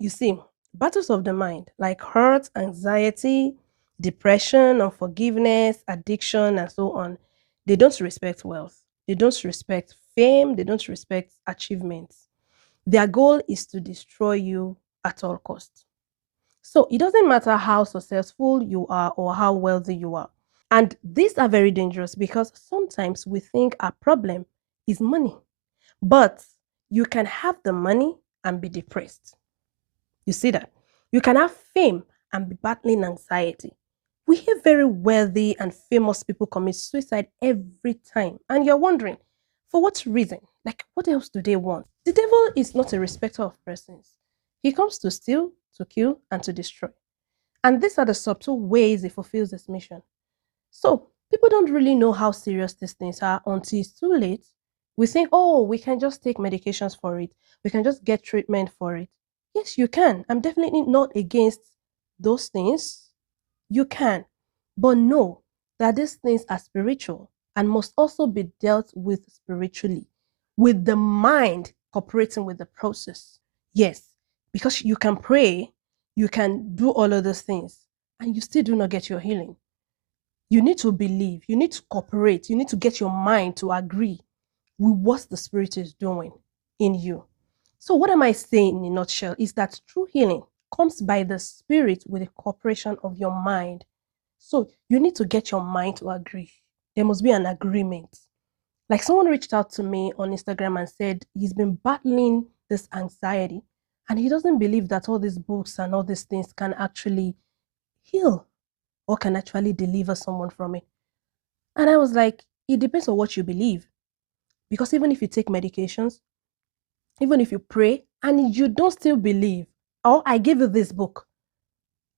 You see, battles of the mind like hurt, anxiety, depression, unforgiveness, addiction, and so on, they don't respect wealth. They don't respect fame. They don't respect achievements. Their goal is to destroy you at all costs. So it doesn't matter how successful you are or how wealthy you are. And these are very dangerous because sometimes we think our problem is money. But you can have the money and be depressed. You see that? You can have fame and be battling anxiety. We hear very wealthy and famous people commit suicide every time. And you're wondering, for what reason? Like, what else do they want? The devil is not a respecter of persons. He comes to steal, to kill, and to destroy. And these are the subtle ways he fulfills his mission. So people don't really know how serious these things are until it's too late. We think, oh, we can just take medications for it. We can just get treatment for it. Yes, you can. I'm definitely not against those things. You can. But know that these things are spiritual and must also be dealt with spiritually, with the mind cooperating with the process. Yes, because you can pray, you can do all of those things, and you still do not get your healing. You need to believe, you need to cooperate, you need to get your mind to agree with what the spirit is doing in you. So, what am I saying in a nutshell is that true healing comes by the spirit with the cooperation of your mind. So, you need to get your mind to agree. There must be an agreement. Like someone reached out to me on Instagram and said he's been battling this anxiety and he doesn't believe that all these books and all these things can actually heal or can actually deliver someone from it. And I was like, it depends on what you believe. Because even if you take medications, even if you pray and you don't still believe, or I give you this book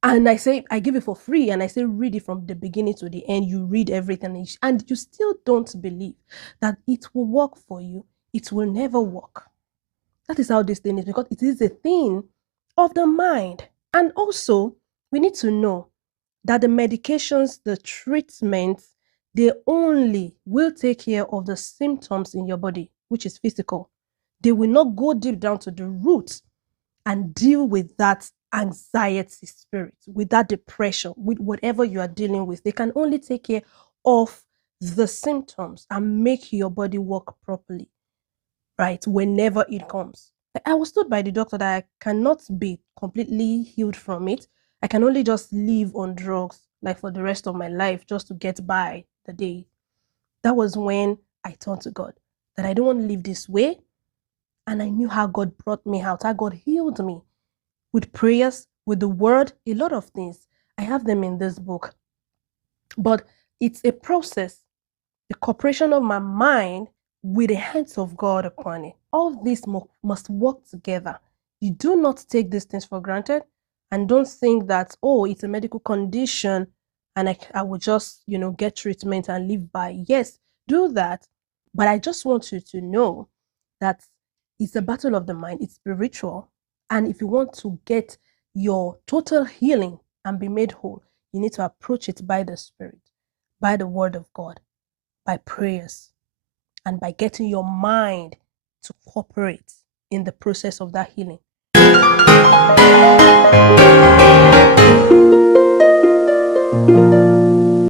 and I say, I give it for free and I say, read it from the beginning to the end, you read everything and you still don't believe that it will work for you, it will never work. That is how this thing is because it is a thing of the mind. And also, we need to know that the medications, the treatments, they only will take care of the symptoms in your body, which is physical. They will not go deep down to the root and deal with that anxiety spirit, with that depression, with whatever you are dealing with. They can only take care of the symptoms and make your body work properly, right? Whenever it comes. Like, I was told by the doctor that I cannot be completely healed from it. I can only just live on drugs like for the rest of my life just to get by the day. That was when I turned to God that I don't want to live this way. And I knew how God brought me out, how God healed me with prayers, with the word, a lot of things. I have them in this book. But it's a process, the cooperation of my mind with the hands of God upon it. All this must work together. You do not take these things for granted and don't think that, oh, it's a medical condition and I will just, get treatment and live by. Yes, do that. But I just want you to know that it's a battle of the mind, it's spiritual. And if you want to get your total healing and be made whole, you need to approach it by the Spirit, by the Word of God, by prayers, and by getting your mind to cooperate in the process of that healing.